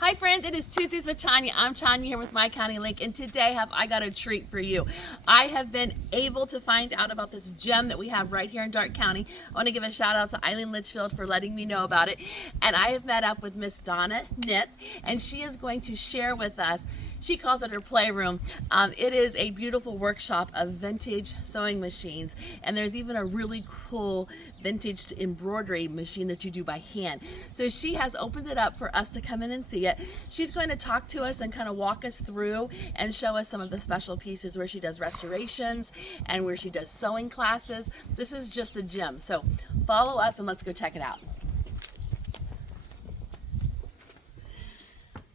Hi friends, it is Tuesdays with Tonya. I'm Tonya here with My County Link, and today I got a treat for you. I have been able to find out about this gem that we have right here in Darke County. I want to give a shout out to Eileen Litchfield for letting me know about it. And I have met up with Miss Donna Knipp, and she is going to share with us. She calls it her playroom. It is a beautiful workshop of vintage sewing machines, and there's even a really cool vintage embroidery machine that you do by hand. So she has opened it up for us to come in and see it. She's going to talk to us and kind of walk us through and show us some of the special pieces where she does restorations and where she does sewing classes. This is just a gem. So follow us and let's go check it out.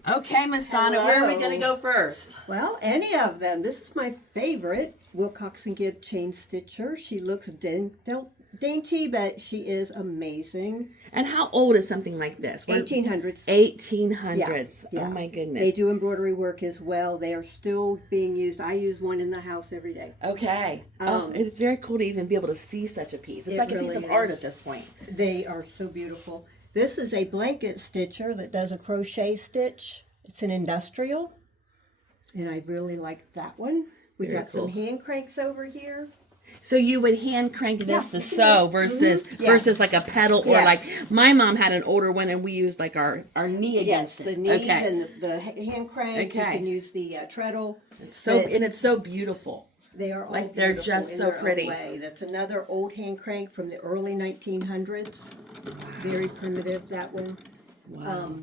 Okay, Miss Donna, where are we going to go first? Well, any of them. This is my favorite, Wilcox & Gibb chain stitcher. She looks dainty, but she is amazing. And how old is something like this? 1800s. 1800s. Yeah. Oh my goodness. They do embroidery work as well. They are still being used. I use one in the house every day. Okay. It's very cool to even be able to see such a piece. It's like a piece of art at this point. They are so beautiful. This is a blanket stitcher that does a crochet stitch. It's an industrial, and I really like that one. We got some hand cranks over here. So you would hand crank this to sew versus like a pedal, or like my mom had an older one and we used like our knee against it. Yes, the knee and the hand crank. Okay. You can use the treadle. It's so beautiful. They are all like they're just so pretty. That's another old hand crank from the early 1900s. Very primitive, that one. Wow.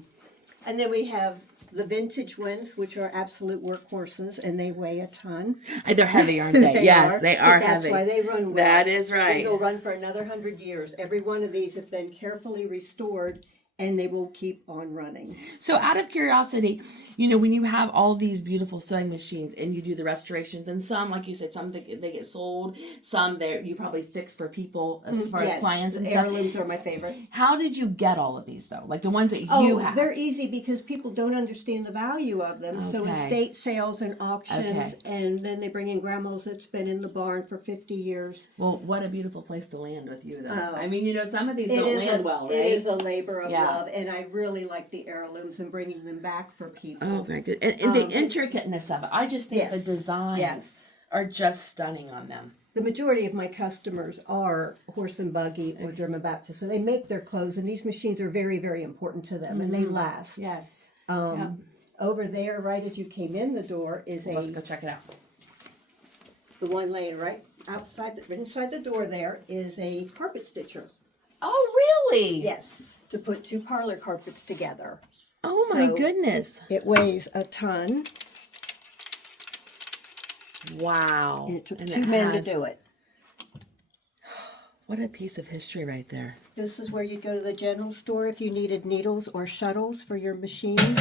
And then we have the vintage ones, which are absolute workhorses, and they weigh a ton. They're heavy, aren't they? Yes, they are heavy. That's why they run well. That is right. These will run for another 100 years. Every one of these have been carefully restored, and they will keep on running. So out of curiosity, when you have all these beautiful sewing machines and you do the restorations, and some, like you said, some they get sold, some you probably fix for people as far as clients and stuff. Heirlooms are my favorite. How did you get all of these though? Like the ones that you have? They're easy because people don't understand the value of them. Okay. So estate sales and auctions, and then they bring in grandmas that's been in the barn for 50 years. Well, what a beautiful place to land with you though. I mean, some of these don't land well, right? It is a labor of love, and I really like the heirlooms and bringing them back for people. Oh, very good. And the intricateness of it. I just think the designs are just stunning on them. The majority of my customers are horse and buggy or German Baptist, so they make their clothes, and these machines are very, very important to them, and they last. Yes. Over there, right as you came in the door, is Let's go check it out. The one laying right inside the door there is a carpet stitcher. Oh, really? Yes, to put two parlor carpets together. Oh my goodness. It weighs a ton. Wow. And it took two men to do it. What a piece of history right there. This is where you'd go to the general store if you needed needles or shuttles for your machine,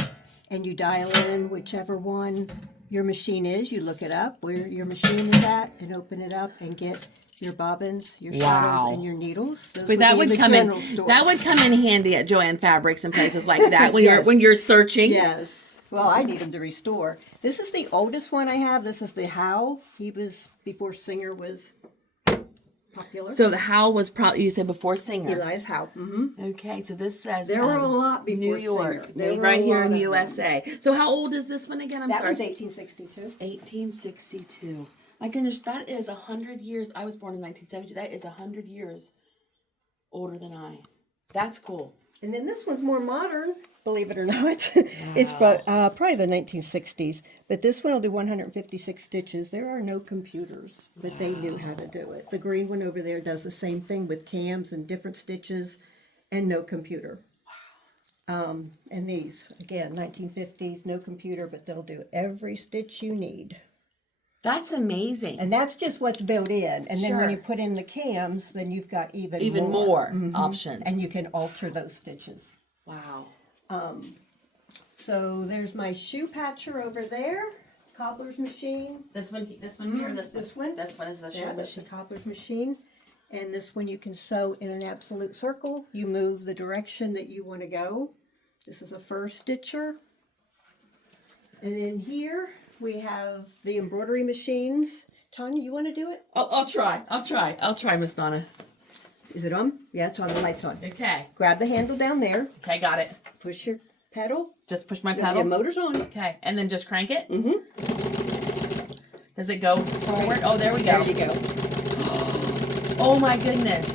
and you dial in whichever one your machine is. You look it up where your machine is at and open it up and get your bobbins, your shuttles, and your needles. Those that would come in. That would come in handy at Joann Fabrics and places like that when you're searching. Yes. Well, I need them to restore. This is the oldest one I have. This is the Howe. He was before Singer was popular. So the Howe was probably, you said, before Singer. Elias Howe. Mm-hmm. Okay, so this says there were a lot before New York, Singer. Right here in the USA. So how old is this one again? That one's 1862. 1862. My goodness, that is 100 years. I was born in 1970. That is 100 years older than I. That's cool. And then this one's more modern, believe it or not. Wow. It's probably the 1960s. But this one will do 156 stitches. There are no computers, but they knew how to do it. The green one over there does the same thing with cams and different stitches and no computer. Wow. And these, again, 1950s, no computer, but they'll do every stitch you need. That's amazing. And that's just what's built in. And then when you put in the cams, then you've got even more options. And you can alter those stitches. Wow. So there's my shoe patcher over there. Cobbler's machine. This one here, this one? This one is the shoe machine. That's the cobbler's machine. And this one you can sew in an absolute circle. You move the direction that you want to go. This is a fur stitcher. And in here we have the embroidery machines. Tonya, you want to do it? I'll try, Miss Donna. Is it on? Yeah, it's on. The light's on. Okay. Grab the handle down there. Okay, got it. Push your pedal. Just push my The pedal. motor's on. Okay, and then just crank it. Mm-hmm. Does it go forward? Oh, there we go. There you go. Oh my goodness.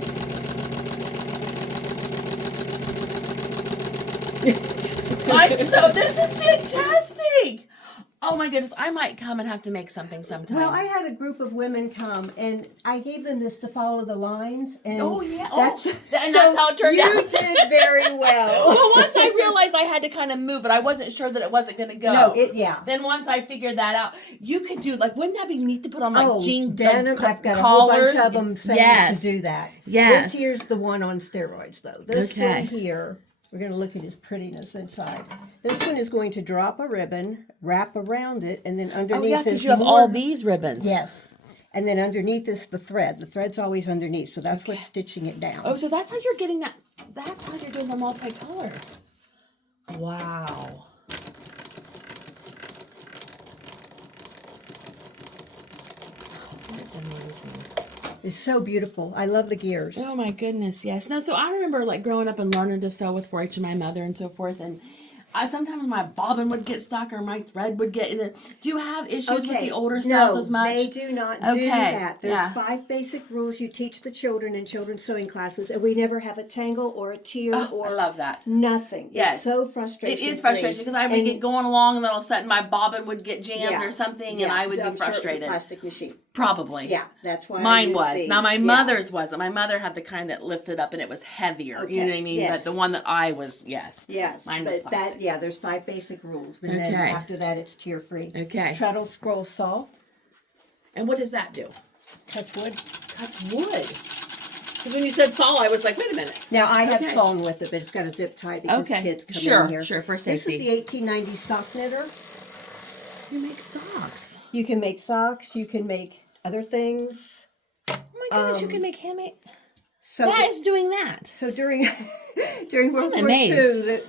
This is fantastic. Oh my goodness, I might come and have to make something sometime. Well, I had a group of women come, and I gave them this to follow the lines. And that's how it turned out. You did very well. Well, once I realized I had to kind of move it, I wasn't sure that it wasn't going to go. No, Then once I figured that out, you could do, like, wouldn't that be neat to put on, like, jean denim? I've got collars? a whole bunch of them saying to do that. Yes. This here's the one on steroids, though. This one here, we're going to look at his prettiness inside. This one is going to drop a ribbon, wrap around it, and then underneath Oh, yeah, because you have all these ribbons. Yes. And then underneath is the thread. The thread's always underneath, so that's what's stitching it down. Oh, so that's how you're getting that. That's how you're doing the multicolor. Wow. That's amazing. It's so beautiful. I love the gears. Oh my goodness, yes. No, so I remember like growing up and learning to sew with 4-H and my mother and so forth, and sometimes my bobbin would get stuck or my thread would get in it. Do you have issues with the older styles as much? No, they do not do that. There's 5 basic rules you teach the children in children's sewing classes, and we never have a tangle or a tear or I love that. Nothing. Yes. It's so frustrating. It is frustrating because I would get going along and then all of a sudden my bobbin would get jammed or something and I would be frustrated. Sure it was a plastic machine. Probably. Yeah, that's why mine was. These. Now my mother's wasn't. My mother had the kind that lifted up and it was heavier. Okay. You know what I mean? Yes. But the one that I was, yes. Mine was but plastic. there's 5 basic rules. And then after that, it's tear free. Okay. Treadle scroll saw. And what does that do? Cuts wood. Cuts wood. Because when you said saw, I was like, wait a minute. Now I have sewn with it, but it's got a zip tie because kids come in here. Sure, for safety. This is the 1890 sock knitter. You make socks. You can make socks. You can make other things. Oh my goodness, you can make handmade. So That is doing that. So during World War II,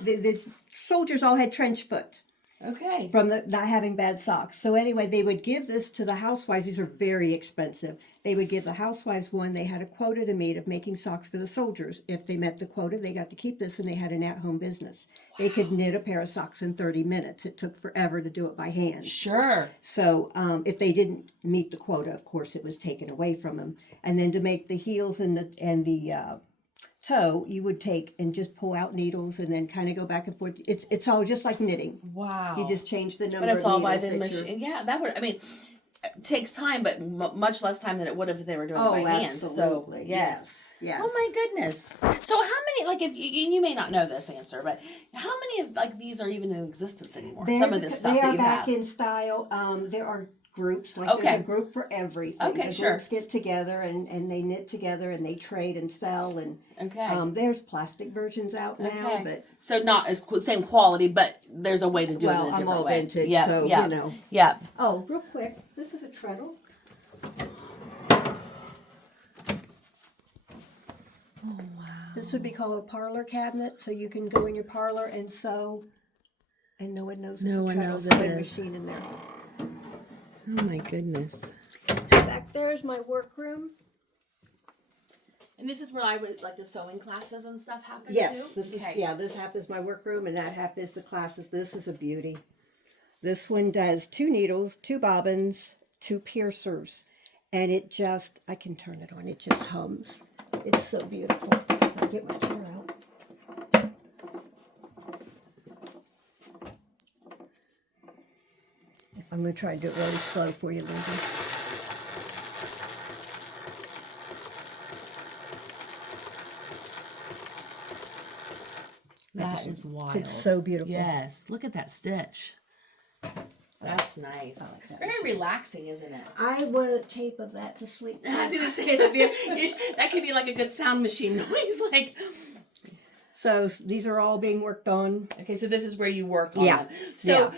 the soldiers all had trench foot. Okay. From not having bad socks. So anyway, they would give this to the housewives. These are very expensive. They would give the housewives one. They had a quota to meet of making socks for the soldiers. If they met the quota, they got to keep this, and they had an at-home business. Wow. They could knit a pair of socks in 30 minutes. It took forever to do it by hand. Sure. So if they didn't meet the quota, of course, it was taken away from them. And then to make the heels and the toe, you would take and just pull out needles and then kind of go back and forth. It's all just like knitting. Wow. You just change the number but it's of all needles. by the machine. Yeah, that would, I mean, it takes time, but much less time than it would have if they were doing it by hand. Absolutely. So, yes. Yes. Oh my goodness. So how many, like, if you may not know this answer, but how many of like these are even in existence anymore? Some of this stuff that you have. They are back in style. There are groups, there's a group for everything. Okay, the groups get together and they knit together and they trade and sell and there's plastic versions out now, but so not as same quality, but there's a way to do it in a different way. I'm all vintage, so you know. Yeah. Oh, real quick, this is a treadle. Oh wow. This would be called a parlor cabinet, so you can go in your parlor and sew, and no one knows it's a treadle sewing machine in there. Oh my goodness. So back there is my workroom. And this is where I would, like, the sewing classes and stuff happen Yes, too? this half is my workroom and that half is the classes. This is a beauty. This one does 2 needles, 2 bobbins, 2 piercers. And it just, I can turn it on, it just hums. It's so beautiful. I'll get my chair out. I'm going to try to do it really slow for you, Linda. That is wild. It's so beautiful. Yes. Look at that stitch. That's nice. Very relaxing, isn't it? I want a tape of that to sleep to. I was going to say, that could be like a good sound machine noise. Like. So these are all being worked on. Okay, so this is where you work on them. So,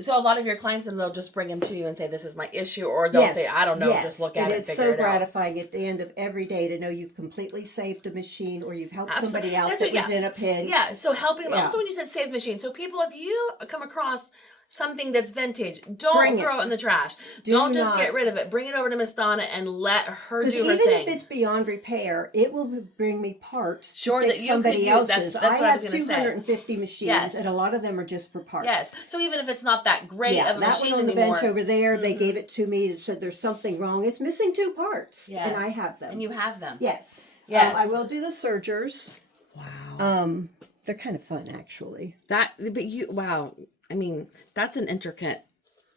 so a lot of your clients, they'll just bring them to you and say, this is my issue, or they'll say, I don't know, just look at it and figure it out. It's so gratifying at the end of every day to know you've completely saved a machine or you've helped somebody out that was in a pinch. Yeah, so helping them. Also, when you said save machine, so people, if you come across something that's vintage, don't throw it in the trash. Don't just get rid of it. Bring it over to Miss Donna and let her do her thing. Even if it's beyond repair, it will bring me parts sure to that fix you somebody could use. else's. That's what I was have going to say. 250 machines, and a lot of them are just for parts. Yes. So even if it's not that great of a machine one on the anymore, bench over there, they gave it to me and said there's something wrong. It's missing 2 parts, and I have them. And you have them. Yes. Yes. I will do the sergers. Wow. They're kind of fun, actually. Wow. I mean, that's an intricate.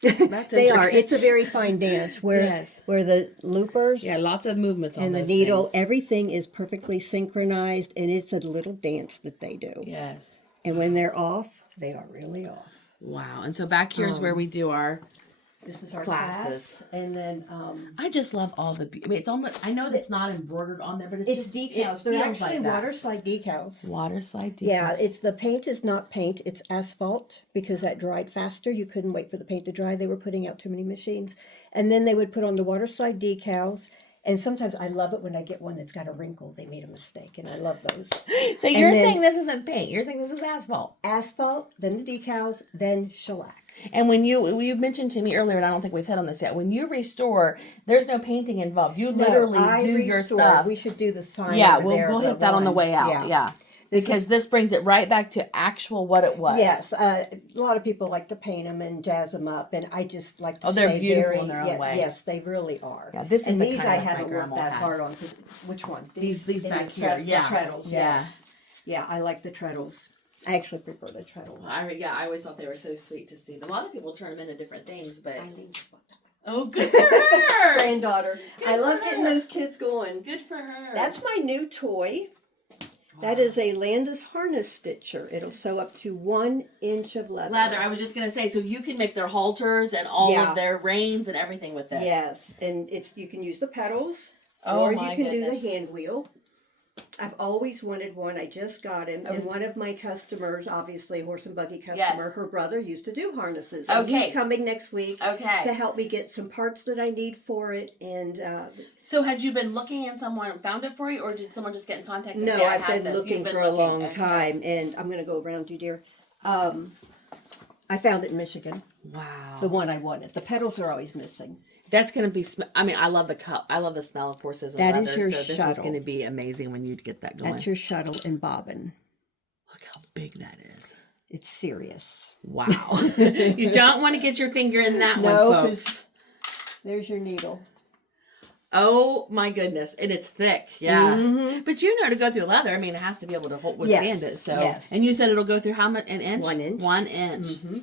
They are. It's a very fine dance where the loopers, lots of movements on and the needle, everything is perfectly synchronized, and it's a little dance that they do. Yes. And when they're off, they are really off. Wow. And so back here is where we do our. This is our classes. class, and then I just love all the. I mean, it's almost. I know that's not embroidered on there, but it's just, decals. They're actually water slide decals. Water slide decals. Yeah, it's the paint is not paint; it's asphalt because that dried faster. You couldn't wait for the paint to dry. They were putting out too many machines, and then they would put on the water slide decals. And sometimes I love it when I get one that's got a wrinkle. They made a mistake, and I love those. So you're saying this isn't paint? You're saying this is asphalt? Asphalt, then the decals, then shellac. And when you mentioned to me earlier, and I don't think we've hit on this yet, when you restore, there's no painting involved. You literally do your stuff. We should do the sign. Yeah, we'll hit that on the way out. Yeah. Because this brings it right back to actual what it was. Yes, a lot of people like to paint them and jazz them up, and I just like to. Oh, they're beautiful in their own way. Yes, they really are. Yeah, this is and the these kind I of haven't worked that hard on. Which one? These back here. The treadles. Yes. Yeah, I like the treadles. I actually prefer the treadle. I always thought they were so sweet to see. A lot of people turn them into different things, but. Oh, good for her! Granddaughter. I love getting those kids going. Good for her. That's my new toy. That is a Landis harness stitcher. It'll sew up to 1 inch of leather. I was just going to say, so you can make their halters and all of their reins and everything with this. Yes, and you can use the pedals, or you can do the hand wheel. I've always wanted one. I just got him. And one of my customers, obviously horse and buggy customer, her brother used to do harnesses. And he's coming next week to help me get some parts that I need for it. And so had you been looking and someone found it for you, or did someone just get in contact and say, I've been looking for a long time. And I'm going to go around you, dear. I found it in Michigan. Wow. The one I wanted. The pedals are always missing. That's going to be, I mean, I love the cup. I love the smell of horses and leather. Is your so this shuttle. is going to be amazing when you get that going. That's your shuttle and bobbin. Look how big that is. It's serious. Wow. You don't want to get your finger in that one, folks. There's your needle. Oh my goodness. And it's thick. Yeah. Mm-hmm. But to go through leather, I mean, it has to be able to withstand it. So, and you said it'll go through how much? An inch? 1 inch. 1 inch. Mm-hmm.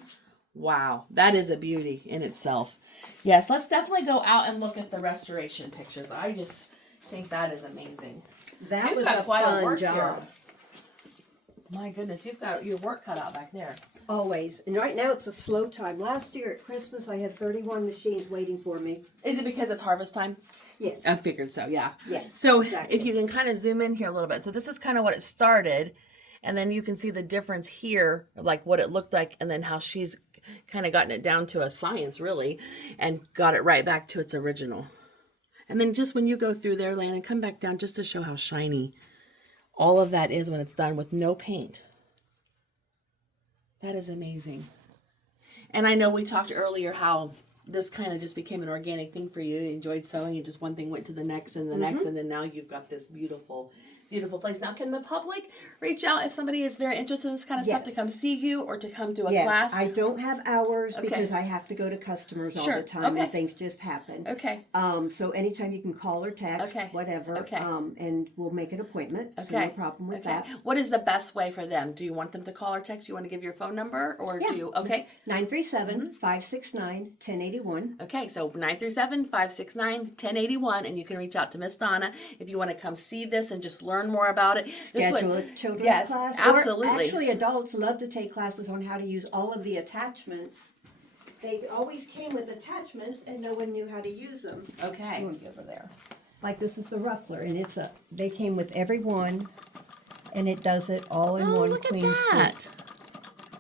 Wow. That is a beauty in itself. Yes, let's definitely go out and look at the restoration pictures. I just think that is amazing. That was a fun job. Here. My goodness, you've got your work cut out back there. Always. And right now it's a slow time. Last year at Christmas I had 31 machines waiting for me. Is it because it's harvest time? Yes. I figured so, yeah. Yes. So if you can kind of zoom in here a little bit. So this is kind of what it started. And then you can see the difference here, like what it looked like, and then how she's kind of gotten it down to a science, really, and got it right back to its original. And then just when you go through there, Landon, come back down just to show how shiny all of that is when it's done with no paint. That is amazing. And I know we talked earlier how this kind of just became an organic thing for you. You enjoyed sewing, and just one thing went to the next and the next, and then now you've got this beautiful place. Now, can the public reach out if somebody is very interested in this kind of stuff to come see you or to come to a class? I don't have hours because I have to go to customers all the time and things just happen. Okay. So anytime you can call or text, whatever, and we'll make an appointment. So no problem with that. What is the best way for them? Do you want them to call or text? You want to give your phone number or do you? Okay. 937-569-1081. Okay, so 937-569-1081, and you can reach out to Miss Donna if you want to come see this and just learn more about it. Schedule a children's class. Absolutely. Or actually, adults love to take classes on how to use all of the attachments. They always came with attachments, and no one knew how to use them. Okay. You want to go over there. Like this is the Ruffler, and they came with every one, and it does it all in one clean sweep.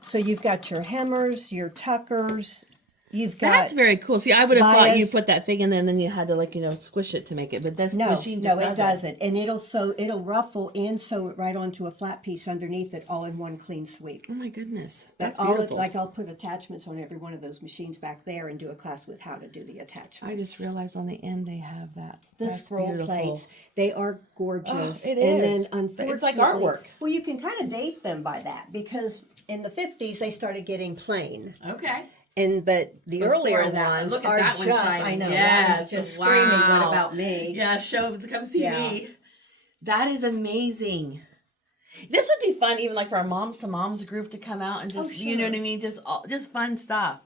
So you've got your hemmers, your tuckers. You've got That's very cool. See, I would have thought you bias. put that thing in there and then you had to like, squish it to make it. But this machine just it does doesn't. And it'll ruffle and sew it right onto a flat piece underneath it, all in one clean sweep. Oh my goodness. But That's beautiful. I'll put attachments on every one of those machines back there and do a class with how to do the attachments. I just realized on the end they have that. The That's scroll beautiful. plates, they are gorgeous. Oh, it And is. then unfortunately, It's like artwork. Well, you can kind of date them by that because in the 50s they started getting plain. Okay. But the Before earlier that, ones look at are that one just, shining. I know, Yes, that was just screaming, what wow. about me? Yeah, come see Yeah. me. That is amazing. This would be fun, even like for our moms to moms group to come out and just, sure. you know what I mean, just fun stuff.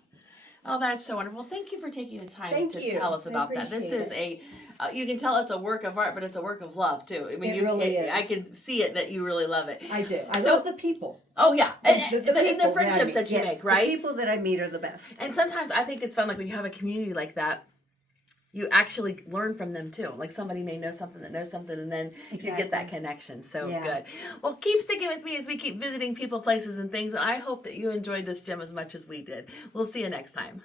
Oh, that's so wonderful. Thank you for taking the time to you. tell us I about that. This appreciate is you can tell it's a work of art, but it's a work of love too. I mean, It really is. I can see it that you really love it. I do. I love the people. Oh yeah, and The the people friendships that you yes, make, right? The people that I meet are the best. And sometimes I think it's fun, like when you have a community like that, you actually learn from them too. Like somebody may know something that knows something, and then you get that connection. So good. Well, keep sticking with me as we keep visiting people, places, and things. And I hope that you enjoyed this gem as much as we did. We'll see you next time.